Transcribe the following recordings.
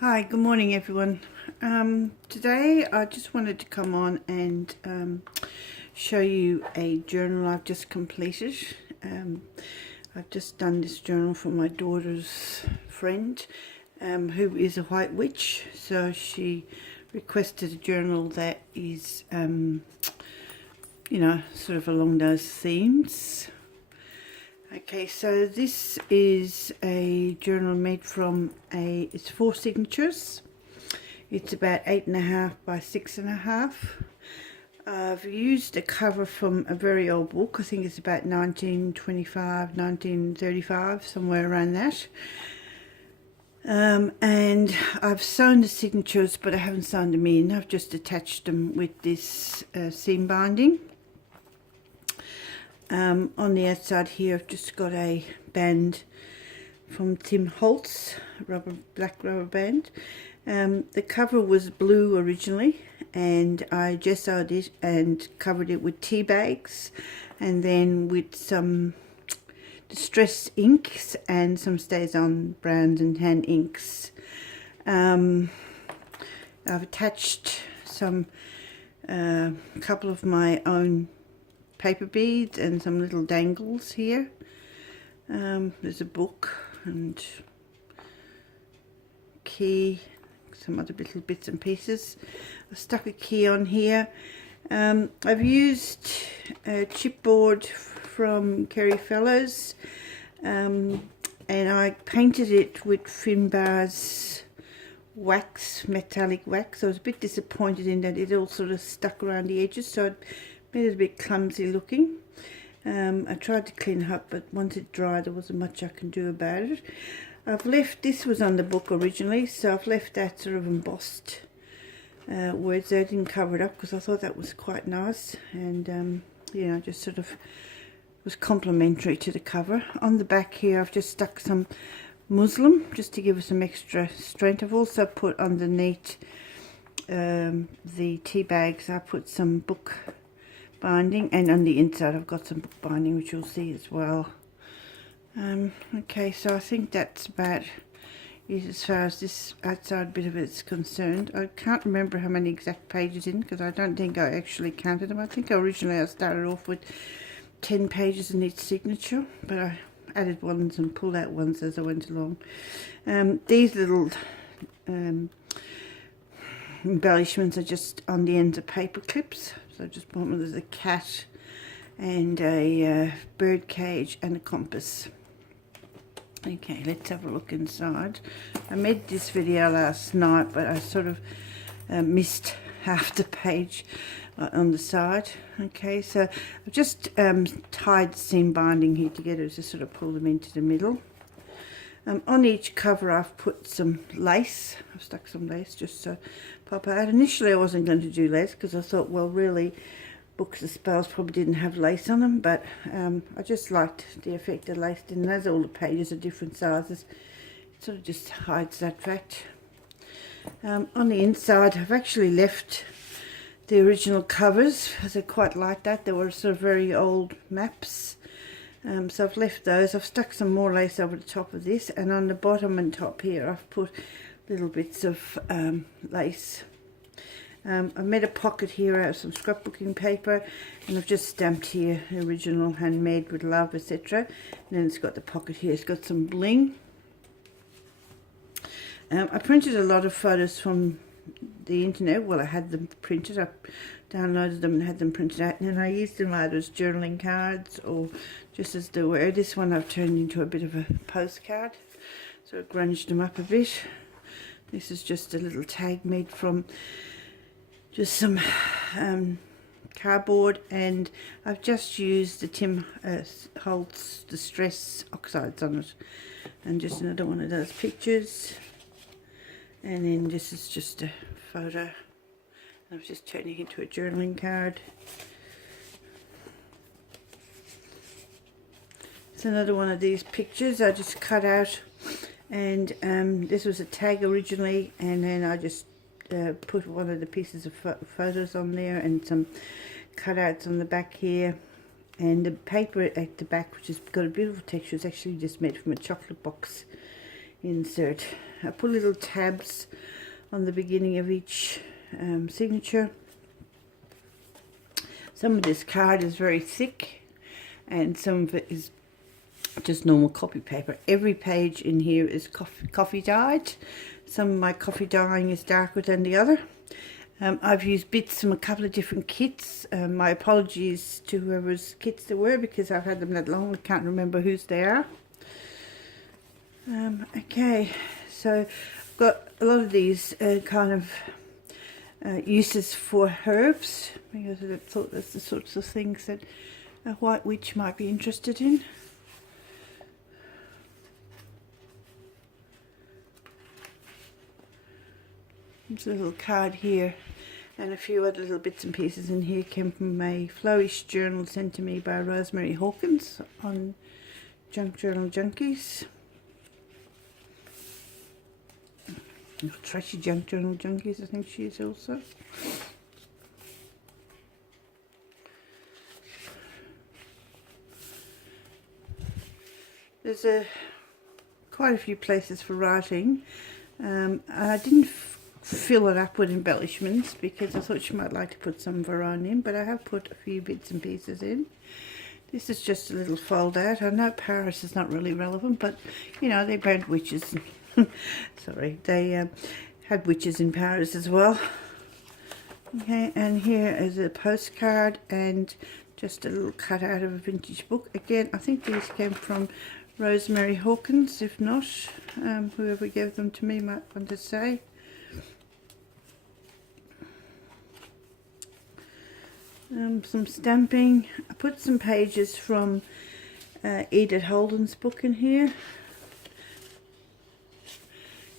Hi, good morning everyone. Today I just wanted to come on and show you a journal I've just completed. I've just done this journal for my daughter's friend who is a white witch, so she requested a journal that is sort of along those themes. Okay, so this is a journal made from it's 4 signatures. It's about 8.5 by 6.5. I've used a cover from a very old book. I think it's about 1925, 1935, somewhere around that. And I've sewn the signatures, but I haven't sewn them in. I've just attached them with this seam binding. On the outside here I've just got a band from Tim Holtz, black rubber band. The cover was blue originally, and I gessoed it and covered it with tea bags, and then with some distress inks and some StazOn brand and hand inks. I've attached some couple of my own paper beads and some little dangles here. There's a book and key, some other little bits and pieces. I've stuck a key on here. I've used a chipboard from Kerry Fellows, and I painted it with Finbar's wax, metallic wax. I was a bit disappointed in that it all sort of stuck around the edges, so I made it a bit clumsy looking. I tried to clean it up, but once it dried there wasn't much I can do about it. I've left, this was on the book originally, so I've left that sort of embossed words there. I didn't cover it up because I thought that was quite nice, and just sort of was complimentary to the cover. On the back here I've just stuck some muslin just to give it some extra strength. I've also put underneath the tea bags, I put some book binding, and on the inside I've got some book binding, which you'll see as well. Okay, so I think that's about it as far as this outside bit of it is concerned. I can't remember how many exact pages in, because I don't think I actually counted them. I think originally I started off with 10 pages in each signature, but I added ones and pulled out ones as I went along. These little embellishments are just on the ends of paper clips. So I just bought one. There's a cat and a bird cage and a compass. Okay, let's have a look inside. I made this video last night, but I sort of missed half the page on the side. Okay, so I've just tied seam binding here together to sort of pull them into the middle. On each cover I've put some lace. I've stuck some lace just to pop out. Initially I wasn't going to do lace because I thought, well, really, books of spells probably didn't have lace on them, but I just liked the effect the lace did, and as all the pages are different sizes, it sort of just hides that fact. On the inside I've actually left the original covers because I quite like that. They were sort of very old maps. So I've left those. I've stuck some more lace over the top of this, and on the bottom and top here I've put little bits of lace. I've made a pocket here out of some scrapbooking paper, and I've just stamped here original, handmade with love, etc. And then it's got the pocket here, it's got some bling. I printed a lot of photos from the internet. Well, I had them printed. I downloaded them and had them printed out, and then I used them either as journaling cards or just as they were. This one I've turned into a bit of a postcard, so I grunged them up a bit. This is just a little tag made from just some cardboard, and I've just used the Tim Holtz Distress Oxides on it, and just another one of those pictures. And then this is just a photo. I've just turned it into a journaling card. It's another one of these pictures I just cut out, and this was a tag originally, and then I just put one of the pieces of photos on there and some cutouts on the back here. And the paper at the back, which has got a beautiful texture, is actually just made from a chocolate box insert. I put little tabs on the beginning of each signature. Some of this card is very thick and some of it is just normal copy paper. Every page in here is coffee dyed. Some of my coffee dyeing is darker than the other. I've used bits from a couple of different kits. My apologies to whoever's kits they were, because I've had them that long I can't remember whose they are. Okay, so I've got a lot of these kind of uses for herbs, because I thought that's the sorts of things that a white witch might be interested in. There's a little card here, and a few other little bits and pieces in here came from a flowish journal sent to me by Rosemary Hawkins on Junk Journal Junkies. Trashy Junk Journal Junkies, I think she is also. There's quite a few places for writing, and I didn't fill it up with embellishments because I thought she might like to put some of her own in, but I have put a few bits and pieces in. This is just a little fold out. I know Paris is not really relevant, but you know, they burned witches. Sorry, they had witches in Paris as well. Okay, and here is a postcard and just a little cutout of a vintage book. Again, I think these came from Rosemary Hawkins. If not, whoever gave them to me might want to say. Some stamping. I put some pages from Edith Holden's book in here.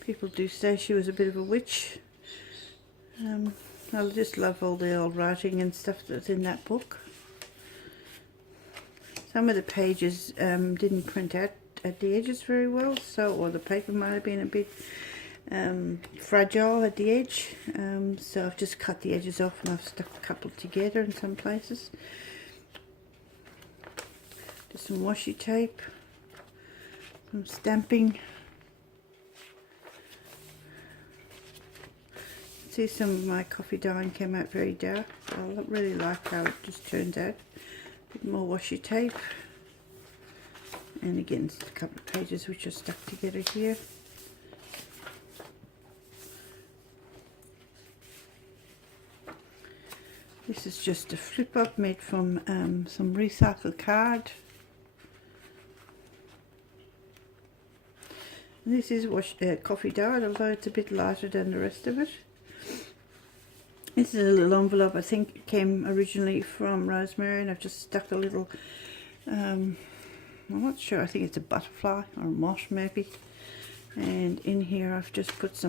People do say she was a bit of a witch. I just love all the old writing and stuff that's in that book. Some of the pages didn't print out at the edges very well, or the paper might have been a bit fragile at the edge, so I've just cut the edges off and I've stuck a couple together in some places. Just some washi tape, some stamping. See, some of my coffee dyeing came out very dark. I really like how it just turns out. A bit more washi tape, and again just a couple of pages which are stuck together here. This is just a flip up made from some recycled card. And this is coffee dyed, although it's a bit lighter than the rest of it. This is a little envelope, I think it came originally from Rosemary, and I've just stuck a little, I'm not sure, I think it's a butterfly or a moth maybe. And in here I've just put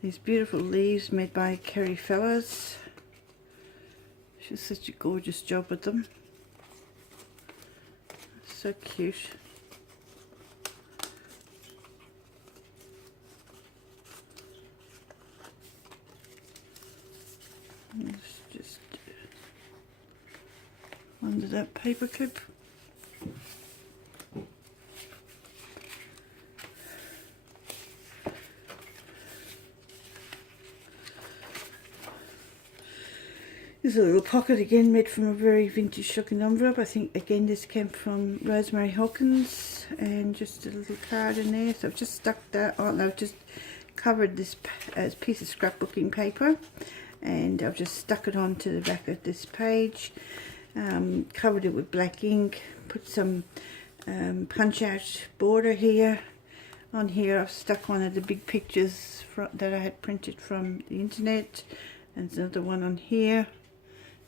these beautiful leaves made by Kerry Fellows. She's such a gorgeous job with them. So cute. Just under that paper clip. There's a little pocket again made from a very vintage looking envelope. I think again this came from Rosemary Hawkins, and just a little card in there. So I've just stuck that on. I've just covered this piece of scrapbooking paper, and I've just stuck it onto the back of this page, covered it with black ink, put some punch out border here. On here I've stuck one of the big pictures that I had printed from the internet, and there's another one on here,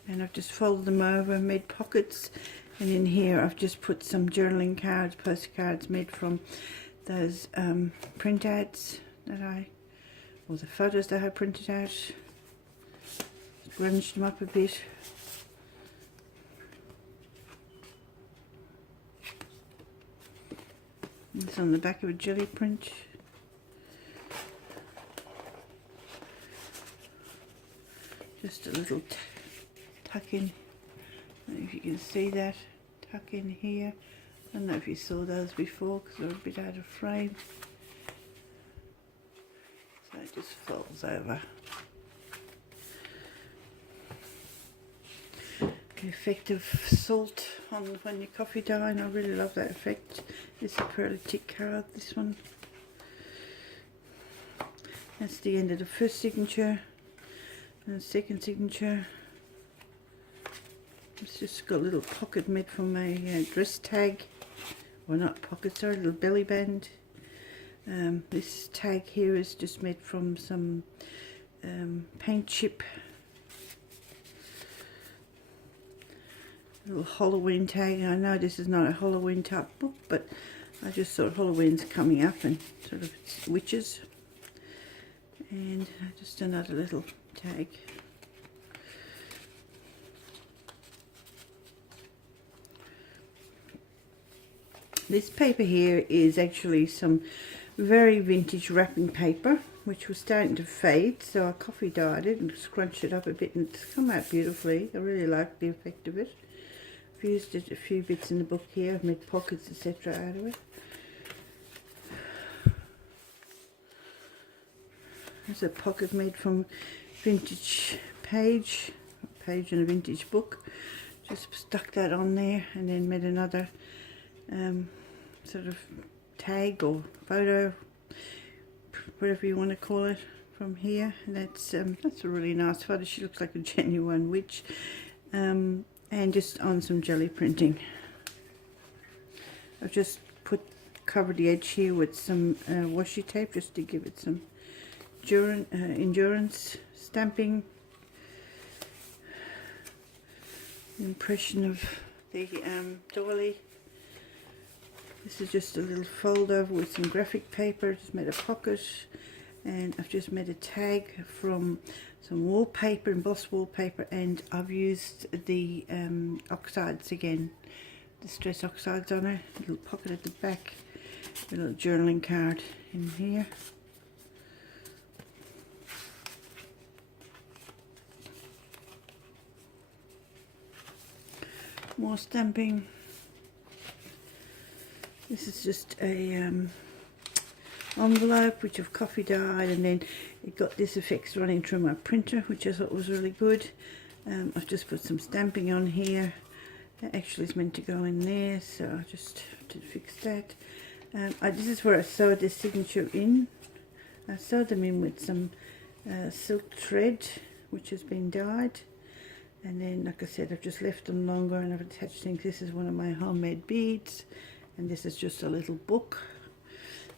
and I've just folded them over and made pockets. And in here I've just put some journaling cards, postcards made from those print ads or the photos that I printed out. Grunged them up a bit. It's on the back of a jelly print. Just a little tuck in. I don't know if you can see that. Tuck in here. I don't know if you saw those before because they're a bit out of frame. it just folds over. The effect of salt on when your coffee dye, and I really love that effect. It's a pearly tick card, this one. That's the end of the first signature. And the second signature. It's just got a little pocket made from a dress tag. Well, not pocket, sorry, a little belly band. This tag here is just made from some paint chip. A little Halloween tag. I know this is not a Halloween type book, but I just thought Halloween's coming up and sort of it's witches. And just another little tag. This paper here is actually some very vintage wrapping paper, which was starting to fade, so I coffee dyed it and scrunched it up a bit, and it's come out beautifully. I really like the effect of it. I've used it a few bits in the book here. I've made pockets, etc. out of it. There's a pocket made from vintage page in a vintage book. Just stuck that on there and then made another sort of tag or photo, whatever you want to call it, from here. And that's a really nice photo. She looks like a genuine witch, and just on some jelly printing. I've just covered the edge here with some washi tape just to give it some endurance. Stamping, impression of the doily. This is just a little folder with some graphic paper. Just made a pocket, and I've just made a tag from some wallpaper, embossed wallpaper, and I've used the oxides again, the stress oxides on it. A little pocket at the back, a little journaling card in here. More stamping. This is just a envelope which I've coffee dyed, and then it got this effects running through my printer, which I thought was really good. I've just put some stamping on here. That actually is meant to go in there, so I just to fix that. This is where I sewed this signature in. I sewed them in with some silk thread which has been dyed, and then, like I said, I've just left them longer and I've attached things. This is one of my homemade beads, and this is just a little book.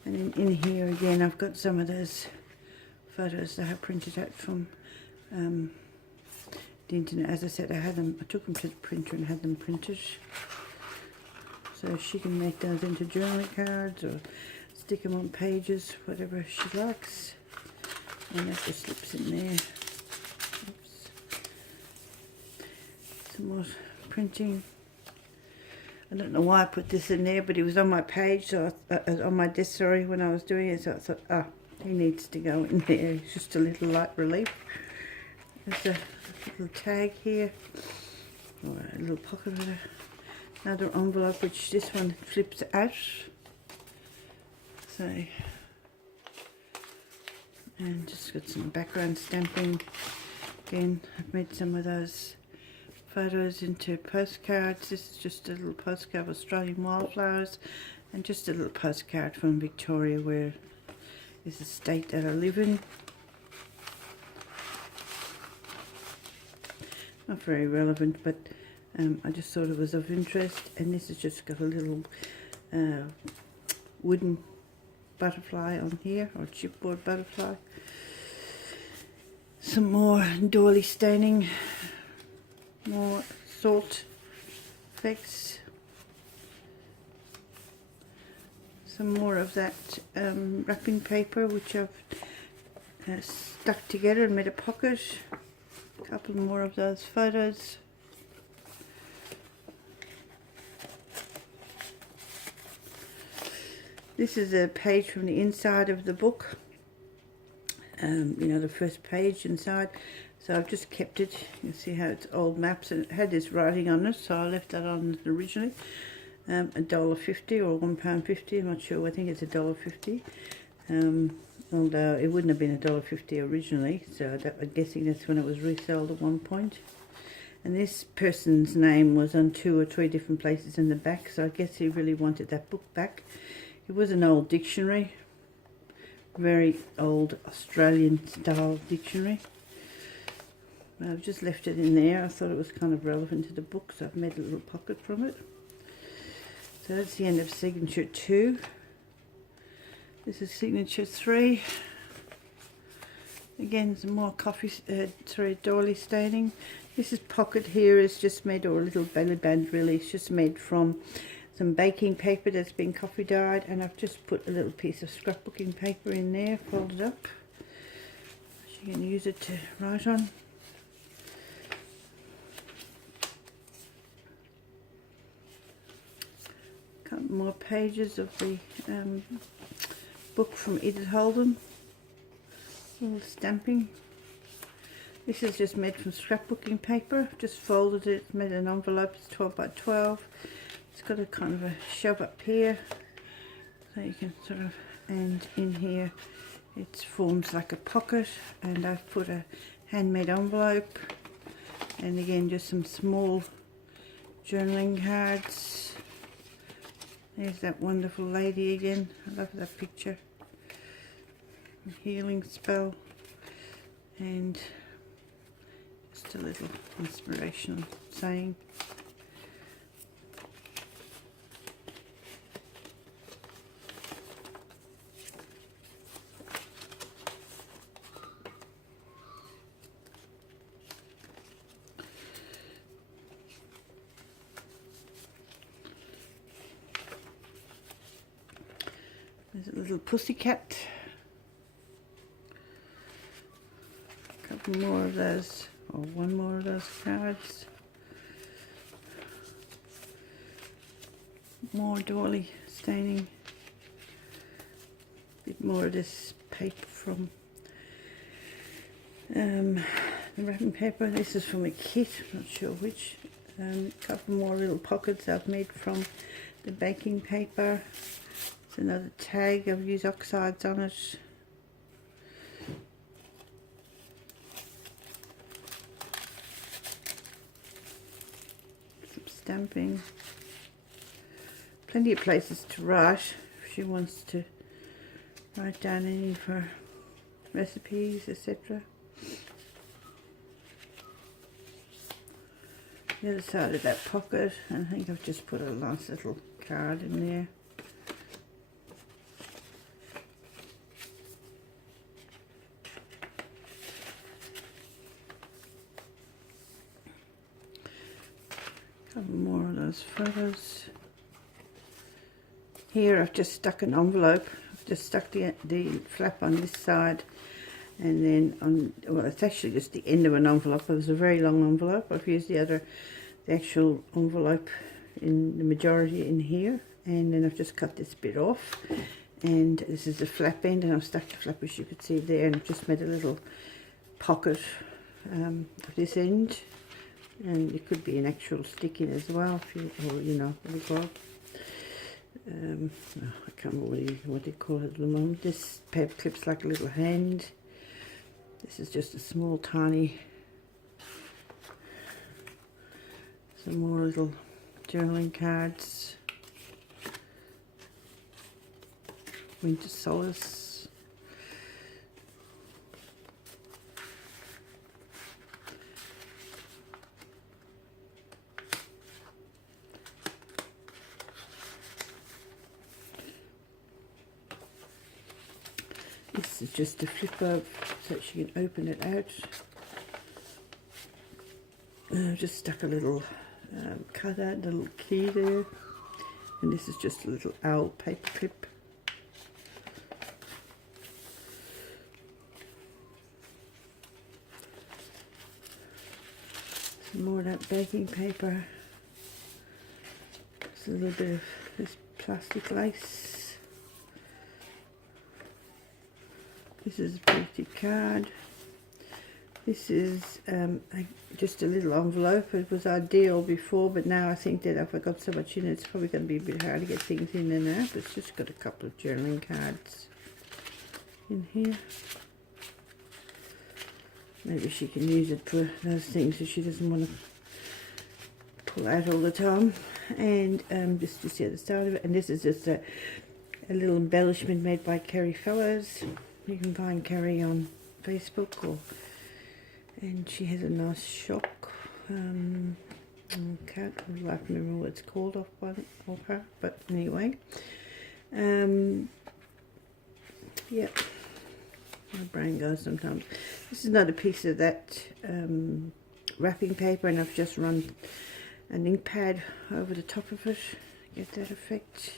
And in here again I've got some of those photos that I printed out from the internet. As I said, I took them to the printer and had them printed, so she can make those into journaling cards or stick them on pages, whatever she likes. And that just slips in there. Oops. Some more printing. I don't know why I put this in there, but it was on my page, so on my desk, sorry, when I was doing it, so I thought, oh, he needs to go in there. It's just a little light relief. There's a little tag here, or a little pocket with another envelope, which this one flips out. So, and just got some background stamping. Again, I've made some of those photos into postcards. This is just a little postcard of Australian wildflowers, and just a little postcard from Victoria, where is the state that I live in. Not very relevant, but I just thought it was of interest. And this has just got a little wooden butterfly on here, or chipboard butterfly. Some more doily staining, more salt effects, some more of that wrapping paper which I've stuck together and made a pocket. A couple more of those photos. This is a page from the inside of the book, you know, the first page inside. So I've just kept it. You can see how it's old maps, and it had this writing on it, so I left that on originally. $1.50 or £1.50, I'm not sure. I think it's $1.50. although it wouldn't have been $1.50 originally, so I'm guessing that's when it was resold at one point. And this person's name was on 2 or 3 different places in the back, so I guess he really wanted that book back. It was an old dictionary, very old Australian style dictionary. I've just left it in there. I thought it was kind of relevant to the book, so I've made a little pocket from it. So that's the end of signature 2. This is signature 3. Again, some more doily staining. This is pocket here is just made, or a little belly band really, it's just made from some baking paper that's been coffee dyed, and I've just put a little piece of scrapbooking paper in there, folded up. So you can use it to write on. Couple more pages of the book from Edith Holden. A little stamping. This is just made from scrapbooking paper. Just folded it, made an envelope. It's 12 by 12. It's got a kind of a shove up here, so you can sort of, and in here it forms like a pocket. And I've put a handmade envelope, and again just some small journaling cards. There's that wonderful lady again. I love that picture. A healing spell, and just a little inspirational saying. There's a little pussycat. A couple more of those, or one more of those cards. More doily staining. A bit more of this paper from the wrapping paper. This is from a kit, I'm not sure which. A couple more little pockets I've made from the baking paper. It's another tag. I've used oxides on it. Some stamping. Plenty of places to write if she wants to write down any of her recipes, etc. The other side of that pocket, I think I've just put a nice little card in there. Couple more of those photos. Here I've just stuck an envelope. I've just stuck the flap on this side, and then on, well, it's actually just the end of an envelope. It was a very long envelope. I've used the actual envelope in the majority in here, and then I've just cut this bit off, and this is the flap end, and I've stuck the flap, as you could see there, and I've just made a little pocket of this end. And it could be an actual stick in as well, if you, or you know, what I can't remember what they call it at the moment. This paper clip's like a little hand. This is just a small, tiny. Some more little journaling cards. Winter Solace. This is just a flip up so that you can open it out. I've just stuck a little cutout, a little key there, and this is just a little owl paper clip. Some more of that baking paper. Just a little bit of this plastic lace. This is a printed card. This is just a little envelope. It was ideal before, but now I think that if I got so much in it, it's probably going to be a bit hard to get things in and out. But it's just got a couple of journaling cards. in here. Maybe she can use it for those things that she doesn't want to pull out all the time. And just to see the start of it. And this is just a little embellishment made by Kerry Fellows. You can find Kerry on Facebook, and she has a nice shop. I can't remember what it's called off her, but anyway. Yeah, my brain goes sometimes. This is another piece of that wrapping paper, and I've just run an ink pad over the top of it, get that effect.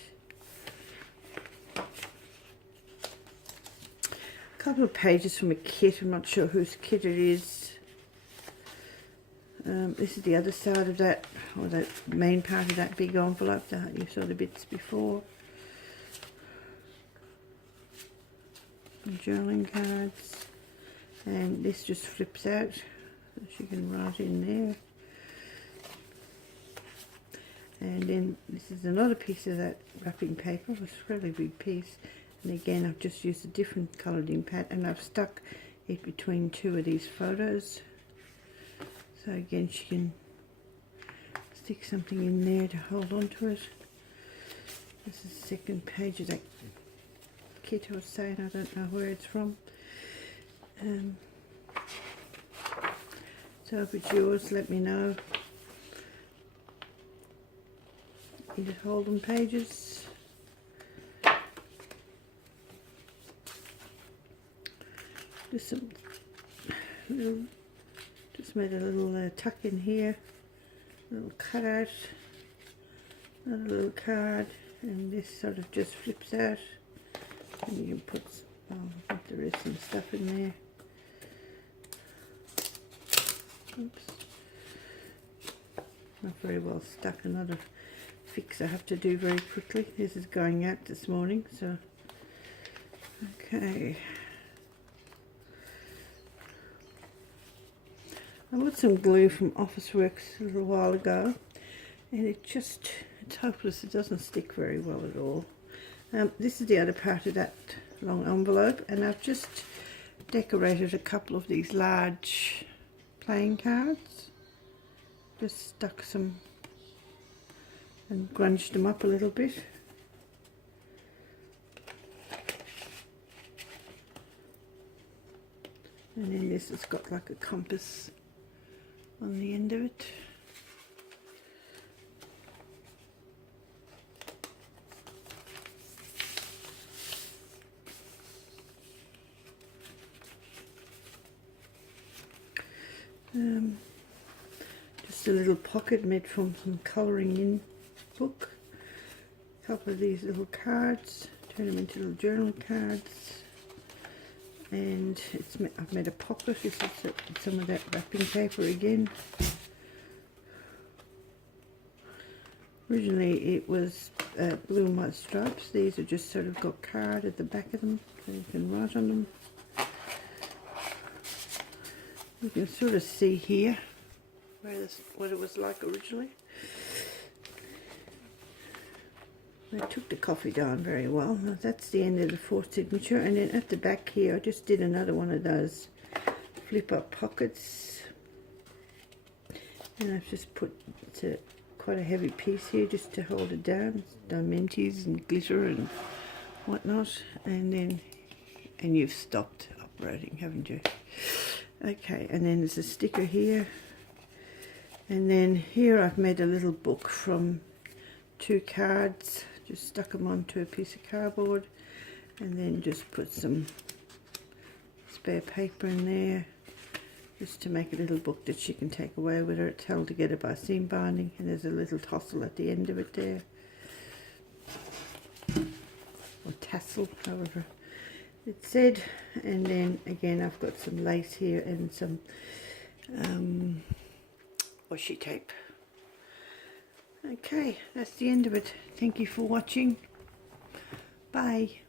A couple of pages from a kit. I'm not sure whose kit it is. This is the other side of that, or the main part of that big envelope that you saw the bits before. Some journaling cards, and this just flips out, so she can write in there. And then this is another piece of that wrapping paper. It was a fairly big piece, and again I've just used a different coloured ink pad, and I've stuck it between two of these photos. So again, she can stick something in there to hold on to it. This is the second page of that kit I was saying. I don't know where it's from. So if it's yours, let me know. You just hold on pages. Just some little. Just made a little tuck in here, a little cutout, another little card, and this sort of just flips out, and you can put, I think there is some stuff in there. Oops, not very well stuck. Another fix I have to do very quickly. This is going out this morning, so okay. I bought some glue from Officeworks a little while ago, and it's hopeless. It doesn't stick very well at all. This is the other part of that long envelope, and I've just decorated a couple of these large playing cards. Just stuck some and grunged them up a little bit. And then this has got like a compass on the end of it. Just a little pocket made from some colouring in book. A couple of these little cards, turn them into little journal cards. And I've made a pocket. This is some of that wrapping paper again. Originally it was blue and white stripes. These are just sort of got card at the back of them, so you can write on them. You can sort of see here what it was like originally. I took the coffee down very well. Now that's the end of the fourth signature, and then at the back here I just did another one of those flip up pockets, and I've just put quite a heavy piece here just to hold it down. Diamantes and glitter and whatnot, and you've stopped uploading, haven't you? Okay, and then there's a sticker here, and then here I've made a little book from 2 cards. Just stuck them onto a piece of cardboard, and then just put some spare paper in there just to make a little book that she can take away with her. It's held together by seam binding, and there's a little tassel at the end of it there, or tassel, however it said. And then again I've got some lace here and some washi tape. Okay, that's the end of it. Thank you for watching. Bye.